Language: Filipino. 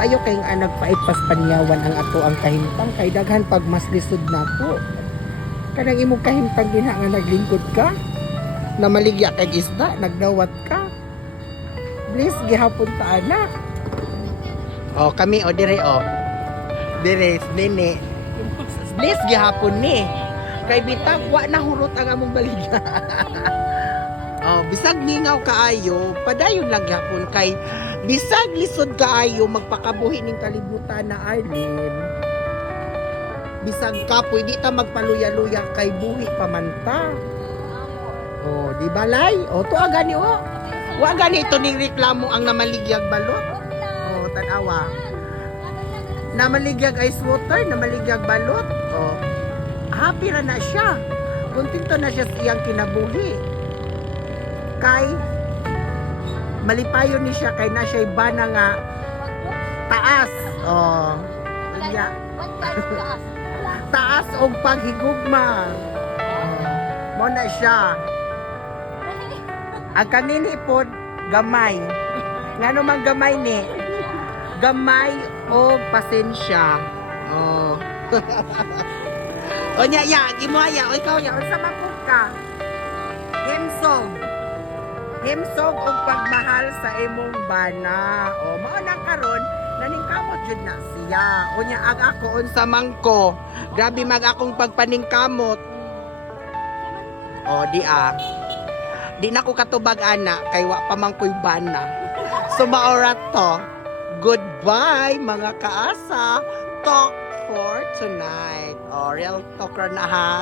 Ayo kay nga nagpaitpas panyawan ang ato ang kahimtang kay daghan pag mas lisod nato. Kanang imong kahimtang dinha nga naglingkod ka, na maligya kay isda, nagdawat ka. Please gihapon ta anak. Oh, kami o dire o. Dire nene. Please gihapon ni. Kay bitag wa na hurot ang among baligya. Oh, bisag ningaw kaayo, padayon lang gihapon kay bisag lisod kaayo magpakabuhi ning kalibutan na Arlene. Bisag kapoy di ta magpaluya-luya kay buhi pamanta. Oh, di balay? Oh, to agani oh. Wa gani ito ning reklamo ang namaligyag balot. Oh, tanawa. Namaligyag ice water, namaligyag balot. Oh. Happy na siya. Kontento na siya siyang kinabuhi. Kay malipayon ni siya kay na siya bana nga taas. Oh. Unya. Taas og paghigugma. Mo na siya. Ang kanini pod gamay. Ngano man gamay ni? Gamay o pasensya. Oh. O nya ya, gimoya, o ikaw ya, unsa man pud ka? Himsog. Himsog og pagmahal sa imong bana. O mao nang karon naningkamot jud na siya. O nya ag ako unsa man ko. Grabe mag akong pagpaningkamot. O di Di na ko katubag ana kay wa pa man ko'y bana. So maorat to. Goodbye mga kaasa. Talk for tonight. O real talker na ha.